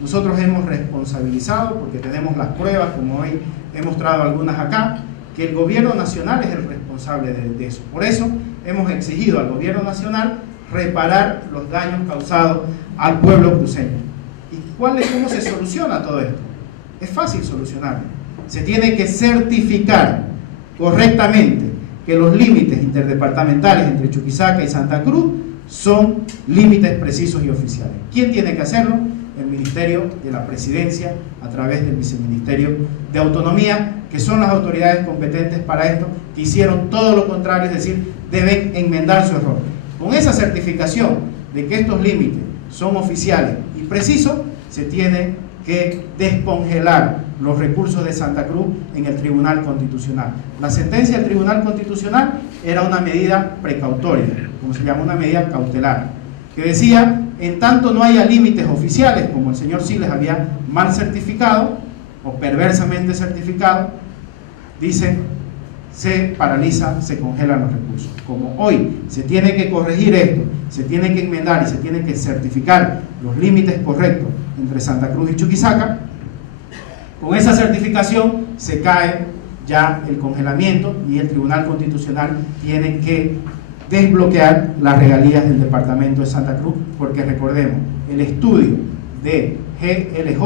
nosotros hemos responsabilizado, porque tenemos las pruebas, como hoy he mostrado algunas acá, que el gobierno nacional es el responsable de eso. Por eso hemos exigido al gobierno nacional reparar los daños causados al pueblo cruceño. ¿Y cómo se soluciona todo esto? Es fácil solucionarlo. Se tiene que certificar correctamente que los límites interdepartamentales entre Chuquisaca y Santa Cruz son límites precisos y oficiales. ¿Quién tiene que hacerlo? El Ministerio de la Presidencia, a través del Viceministerio de Autonomía, que son las autoridades competentes para esto, que hicieron todo lo contrario, es decir, deben enmendar su error. Con esa certificación de que estos límites son oficiales y precisos, se tiene que descongelar los recursos de Santa Cruz en el Tribunal Constitucional. La sentencia del Tribunal Constitucional era una medida precautoria, como se llama, una medida cautelar, que decía, en tanto no haya límites oficiales, como el señor Siles había mal certificado o perversamente certificado, dice, se paraliza, se congelan los recursos. Como hoy se tiene que corregir esto, se tiene que enmendar y se tiene que certificar los límites correctos entre Santa Cruz y Chuquisaca, con esa certificación se cae ya el congelamiento y el Tribunal Constitucional tiene que desbloquear las regalías del departamento de Santa Cruz, porque recordemos, el estudio de GLJ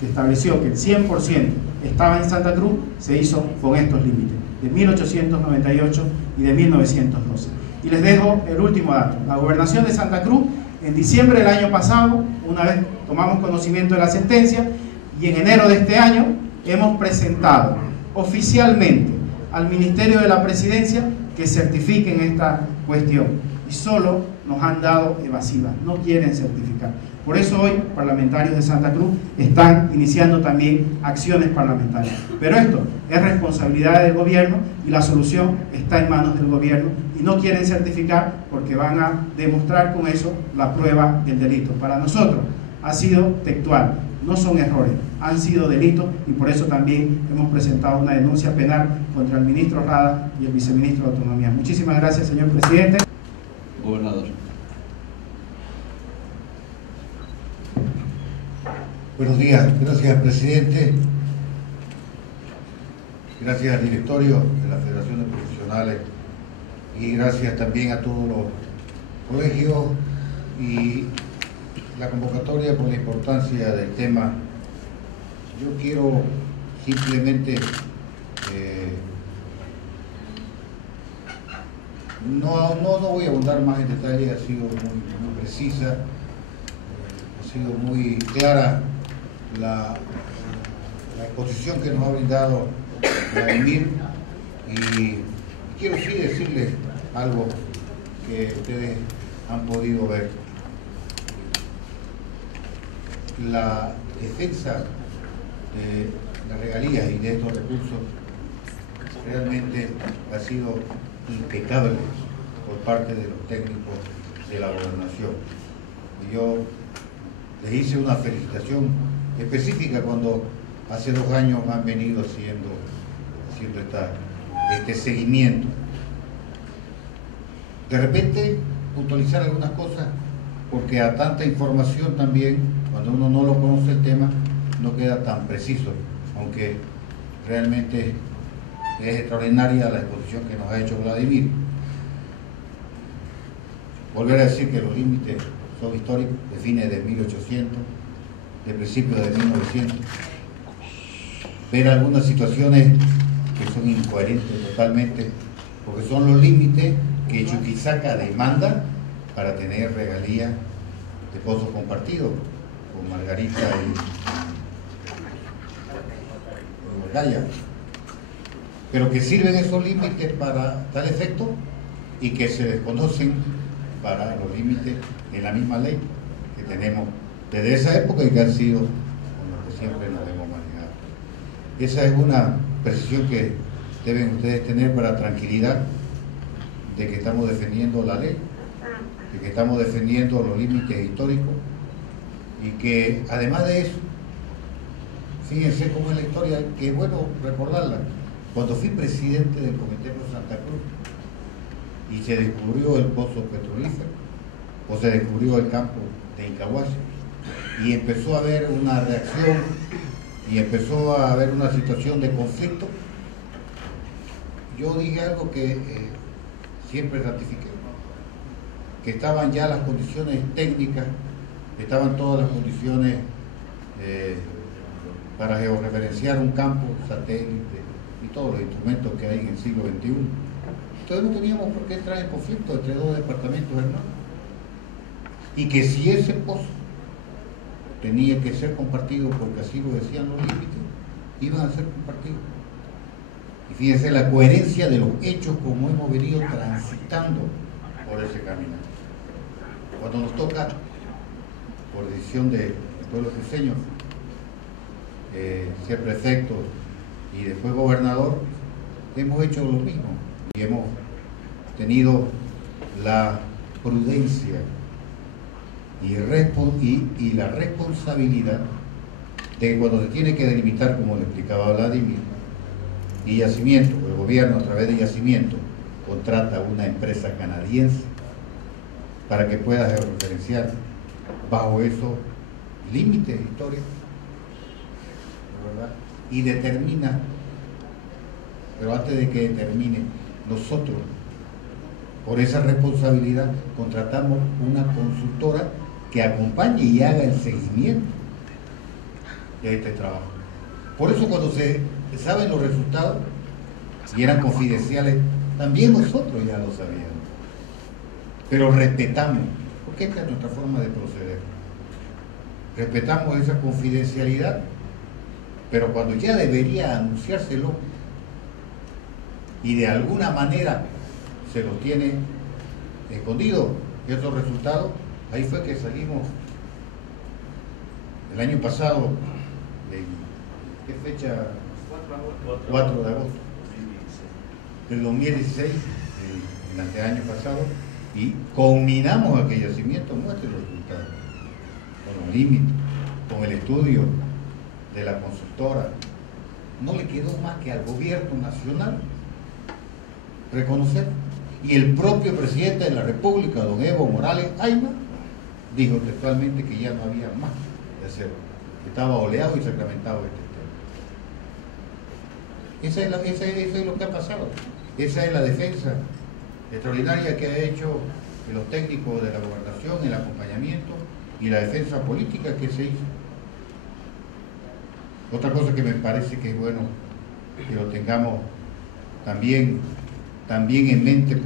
que estableció que el 100% estaba en Santa Cruz se hizo con estos límites, de 1898 y de 1912. Y les dejo el último dato. La Gobernación de Santa Cruz, en diciembre del año pasado, una vez tomamos conocimiento de la sentencia, y en enero de este año hemos presentado oficialmente al Ministerio de la Presidencia que certifiquen esta cuestión, y solo nos han dado evasivas, no quieren certificar. Por eso hoy parlamentarios de Santa Cruz están iniciando también acciones parlamentarias, pero esto es responsabilidad del gobierno y la solución está en manos del gobierno, y no quieren certificar porque van a demostrar con eso la prueba del delito. Para nosotros ha sido textual, no son errores, han sido delitos, y por eso también hemos presentado una denuncia penal contra el ministro Rada y el viceministro de Autonomía. Muchísimas gracias, señor presidente. Gobernador. Buenos días, gracias presidente, gracias al directorio de la Federación de Profesionales y gracias también a todos los colegios y la convocatoria por la importancia del tema. Yo quiero simplemente no voy a abundar más en detalle, ha sido muy precisa, ha sido muy clara la exposición que nos ha brindado Vladimir, y quiero sí decirles algo que ustedes han podido ver. La defensa de las regalías y de estos recursos realmente ha sido impecable por parte de los técnicos de la gobernación. Y yo les hice una felicitación específica cuando hace 2 años han venido haciendo este seguimiento. De repente puntualizar algunas cosas, porque a tanta información también, cuando uno no lo conoce el tema, no queda tan preciso, aunque realmente es extraordinaria la exposición que nos ha hecho Vladimir. Volver a decir que los límites son históricos, de fines de 1800, de principios de 1900. Ver algunas situaciones que son incoherentes totalmente, porque son los límites que Chuquisaca demanda para tener regalías de pozos compartidos con Margarita y Gaya, pero que sirven esos límites para tal efecto y que se desconocen para los límites de la misma ley que tenemos desde esa época y que han sido con los que siempre nos hemos manejado. Esa es una precisión que deben ustedes tener para tranquilidad de que estamos defendiendo la ley, de que estamos defendiendo los límites históricos, y que además de eso, fíjense cómo es la historia, que es bueno recordarla. Cuando fui presidente del Comité por Santa Cruz y se descubrió el pozo petrolífero, o se descubrió el campo de Incahuasi, y empezó a haber una reacción y empezó a haber una situación de conflicto, yo dije algo que siempre ratifiqué, que estaban ya las condiciones técnicas, estaban todas las condiciones para georreferenciar un campo, satélite y todos los instrumentos que hay en el siglo XXI. Entonces no teníamos por qué entrar en conflicto entre 2 departamentos hermanos, y que si ese pozo tenía que ser compartido porque así lo decían los límites, iban a ser compartidos. Y fíjense la coherencia de los hechos como hemos venido transitando por ese camino. Cuando nos toca, por decisión del pueblo cruceño, ser prefecto y después gobernador, hemos hecho lo mismo y hemos tenido la prudencia y la responsabilidad de que cuando se tiene que delimitar, como le explicaba Vladimir, y Yacimiento, el gobierno a través de Yacimiento contrata a una empresa canadiense para que pueda georreferenciar bajo esos límites históricos, ¿verdad? Y determina, pero antes de que determine, nosotros por esa responsabilidad contratamos una consultora que acompañe y haga el seguimiento de este trabajo. Por eso cuando se saben los resultados y eran confidenciales, también nosotros ya lo sabíamos. Pero respetamos, porque esta es nuestra forma de proceder. Respetamos esa confidencialidad, pero cuando ya debería anunciárselo y de alguna manera se lo tiene escondido esos resultados, ahí fue que salimos el año pasado, ¿qué fecha? 4 de agosto del 2016, el anteaño pasado, y culminamos aquel yacimiento, muestre los resultados, con los límites, con el estudio de la consultora. No le quedó más que al gobierno nacional reconocer, y el propio presidente de la República, don Evo Morales Ayma, dijo textualmente que ya no había más de hacerlo, estaba oleado y sacramentado este tema. Eso es lo que ha pasado, esa es la defensa extraordinaria que ha hecho los técnicos de la gobernación, el acompañamiento y la defensa política que se hizo. Otra cosa que me parece que es bueno que lo tengamos también en mente,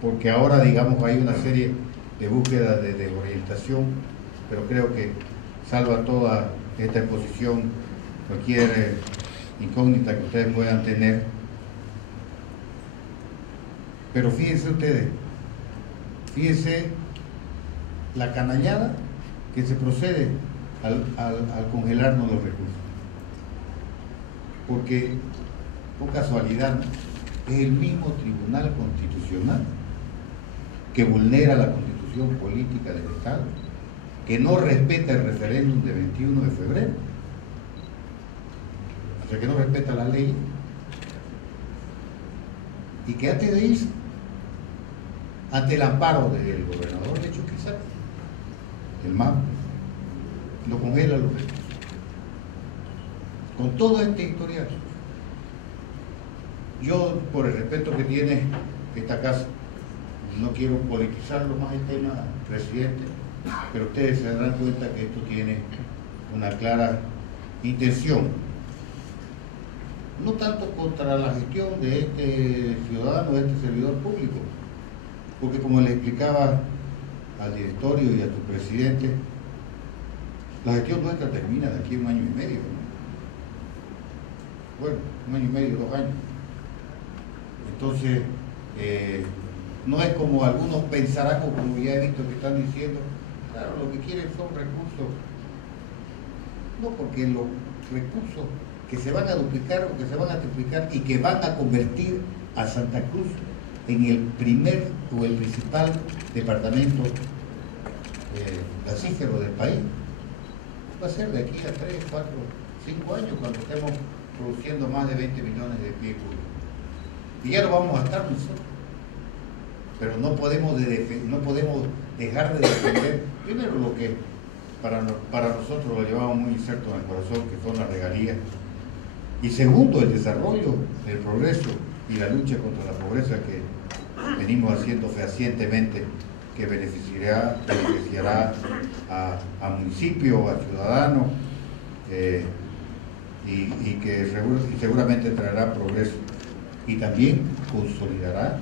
porque ahora, digamos, hay una serie de búsquedas de orientación, pero creo que salva toda esta exposición cualquier incógnita que ustedes puedan tener. Pero fíjense ustedes, fíjense la canallada que se procede al congelarnos los recursos. Porque, por casualidad, es el mismo Tribunal Constitucional que vulnera la Constitución Política del Estado, que no respeta el referéndum de 21 de febrero, o sea, que no respeta la ley, y que antes de irse, ante el amparo del gobernador de Chuquisaca, el MAP, lo congela los recursos. Con todo este historial, yo, por el respeto que tiene esta casa, no quiero politizarlo más el tema, presidente, pero ustedes se darán cuenta que esto tiene una clara intención, no tanto contra la gestión de este ciudadano, de este servidor público, porque como le explicaba al directorio y a su presidente, la gestión nuestra termina de aquí a 1 año y medio, ¿no? Bueno, 1 año y medio, 2 años. Entonces, no es como algunos pensarán, como ya he visto que están diciendo, claro, lo que quieren son recursos. No, porque los recursos que se van a duplicar o que se van a triplicar y que van a convertir a Santa Cruz en el primer o el principal departamento gasífero del país, va a ser de aquí a 3, 4, 5 años cuando estemos produciendo más de 20 millones de pies cúbicos. Y ya lo vamos a estar nosotros. Pero no podemos dejar de defender, primero, lo que para nosotros lo llevamos muy inserto en el corazón, que son las regalías. Y segundo, el desarrollo, el progreso y la lucha contra la pobreza que venimos haciendo fehacientemente, que beneficiará a municipios, a ciudadanos, y que seguramente traerá progreso. Y también consolidará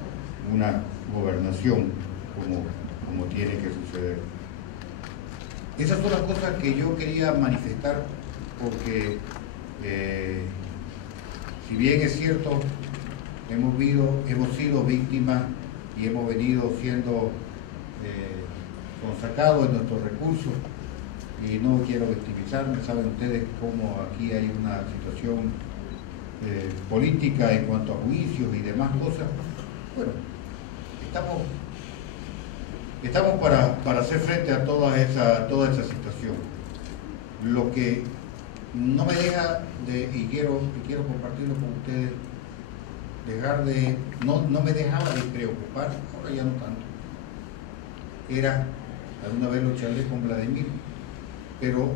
una gobernación como tiene que suceder. Esas son las cosas que yo quería manifestar, porque si bien es cierto, hemos sido víctimas y hemos venido siendo consacados de nuestros recursos, y no quiero victimizarme, saben ustedes cómo aquí hay una situación política en cuanto a juicios y demás cosas. Bueno, estamos para hacer frente a toda esa situación. Lo que no me deja y quiero compartirlo con ustedes, no me dejaba de preocupar, ahora ya no tanto, era, alguna vez lo charlé con Vladimir, pero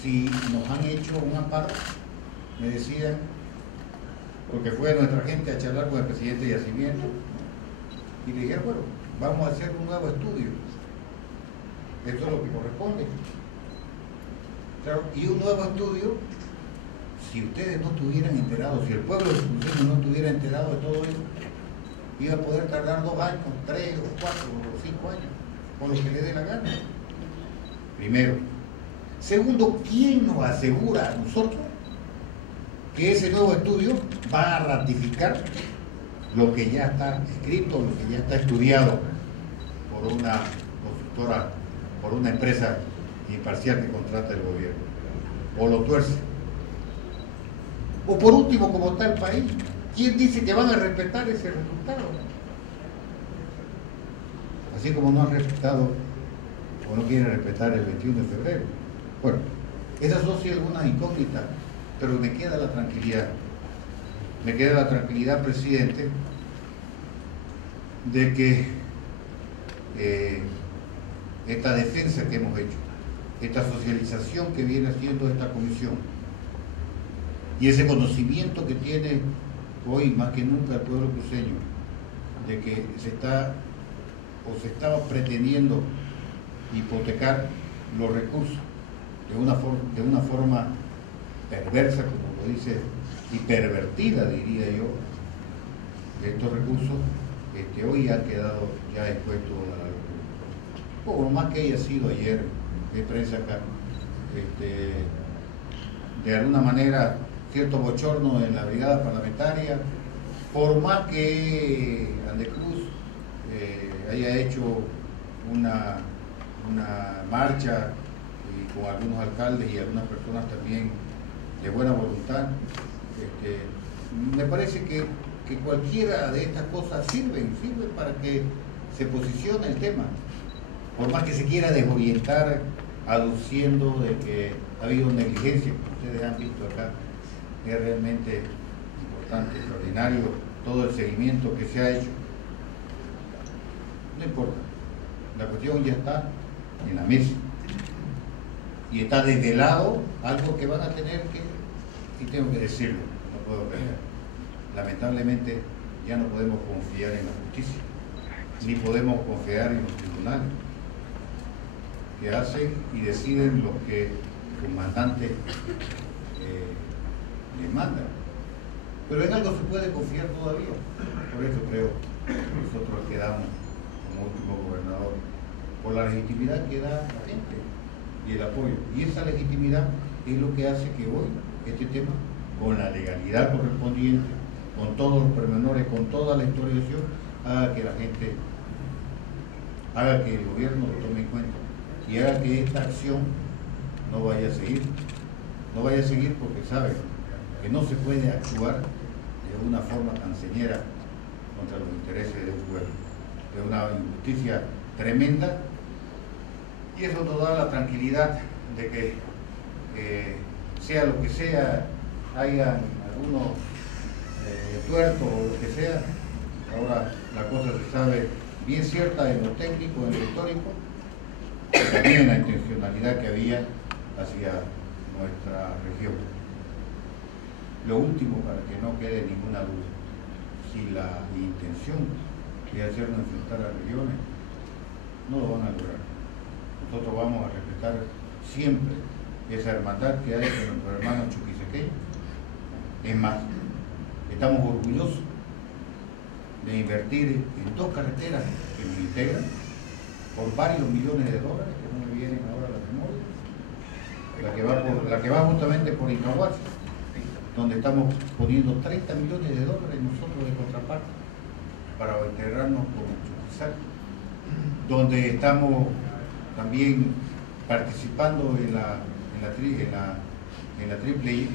si nos han hecho un amparo, me decían, porque fue nuestra gente a charlar con el presidente de Yacimiento y le dijeron, bueno, vamos a hacer un nuevo estudio. Esto es lo que corresponde. Claro, y un nuevo estudio, si ustedes no estuvieran enterados, si el pueblo de Cruceño no estuviera enterado de todo eso, iba a poder tardar 2 años, 3 o 4 o 5 años, con lo que le dé la gana. Primero. Segundo, ¿quién nos asegura a nosotros que ese nuevo estudio va a ratificar lo que ya está escrito, lo que ya está estudiado por una consultora, por una empresa imparcial que contrata el gobierno? O lo tuerce. O por último, como está el país, ¿quién dice que van a respetar ese resultado? Así como no han respetado o no quieren respetar el 21 de febrero. Bueno, esas son sí algunas incógnitas, pero me queda la tranquilidad. Me queda la tranquilidad, presidente, de que esta defensa que hemos hecho, esta socialización que viene haciendo esta comisión y ese conocimiento que tiene hoy más que nunca el pueblo cruceño de que se estaba pretendiendo hipotecar los recursos de una forma perversa, como lo dice, y pervertida, diría yo. Estos recursos hoy han quedado ya expuestos a la locura. Por más que haya sido ayer de prensa acá, de alguna manera cierto bochorno en la brigada parlamentaria, por más que Andecruz haya hecho una marcha con algunos alcaldes y algunas personas también de buena voluntad, me parece que cualquiera de estas cosas sirve para que se posicione el tema, por más que se quiera desorientar aduciendo de que ha habido negligencia, como ustedes han visto acá. Es realmente importante, extraordinario todo el seguimiento que se ha hecho. No importa, la cuestión ya está en la mesa y está desvelado algo que van a tener que, y tengo que decirlo, no puedo callar. Lamentablemente ya no podemos confiar en la justicia, ni podemos confiar en los tribunales, que hacen y deciden lo que el comandante les manda. Pero en algo se puede confiar todavía. Por eso creo que nosotros quedamos como último gobernador, por la legitimidad que da la gente y el apoyo. Y esa legitimidad es lo que hace que hoy este tema, con la legalidad correspondiente, con todos los pormenores, con toda la historización, haga que la gente, haga que el gobierno lo tome en cuenta y haga que esta acción no vaya a seguir. No vaya a seguir porque sabe que no se puede actuar de una forma canceñera contra los intereses de un pueblo, de una injusticia tremenda, y eso nos da la tranquilidad de que sea lo que sea, hayan algunos tuertos o lo que sea, ahora la cosa se sabe bien cierta en lo técnico, en lo histórico, y también en la intencionalidad que había hacia nuestra región. Lo último, para que no quede ninguna duda, si la intención de hacernos enfrentar a regiones, no lo van a lograr. Nosotros vamos a respetar siempre esa hermandad que hay con nuestros hermanos chuquisaqueños. Es más, estamos orgullosos de invertir en 2 carreteras que nos integran por varios millones de dólares, que no me vienen ahora a la memoria. La que va justamente por Incahuasi, donde estamos poniendo 30 millones de dólares nosotros de contraparte para integrarnos con Chuquisaca, donde estamos también participando en la triple Y,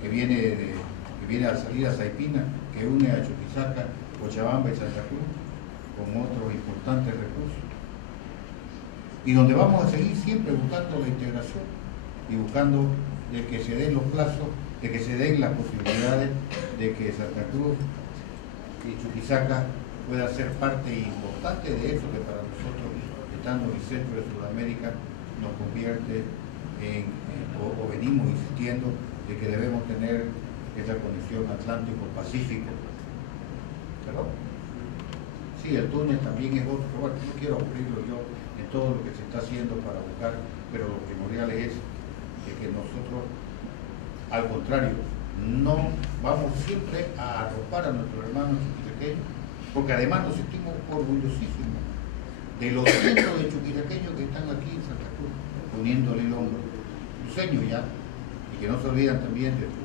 que viene a salir a Saipina, que une a Chuquisaca, Cochabamba y Santa Cruz, con otros importantes recursos, y donde vamos a seguir siempre buscando la integración y buscando de que se den los plazos, de que se den las posibilidades de que Santa Cruz y Chuquisaca pueda ser parte importante de eso que para nosotros, estando en el centro de Sudamérica, nos convierte o venimos insistiendo de que debemos tener esa conexión Atlántico-Pacífico. ¿Perdón? Sí, el túnel también es otro, pero bueno, no quiero aburrirlo yo en todo lo que se está haciendo para buscar, pero lo primordial es que nosotros, al contrario, no vamos siempre a arropar a nuestros hermanos chuquiraqueños, porque además nos sentimos orgullosísimos de los cientos de chuquiraqueños que están aquí en Santa Cruz, poniéndole el hombro, cruceños ya, y que no se olvidan también de su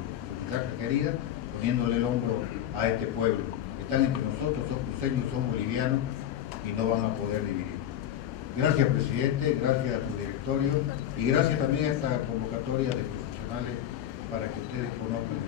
Chuquisaca querida, poniéndole el hombro a este pueblo. Están entre nosotros, son cruceños, son bolivianos y no van a poder dividir. Gracias, presidente, gracias a su directorio y gracias también a esta convocatoria de profesionales para que ustedes conozcan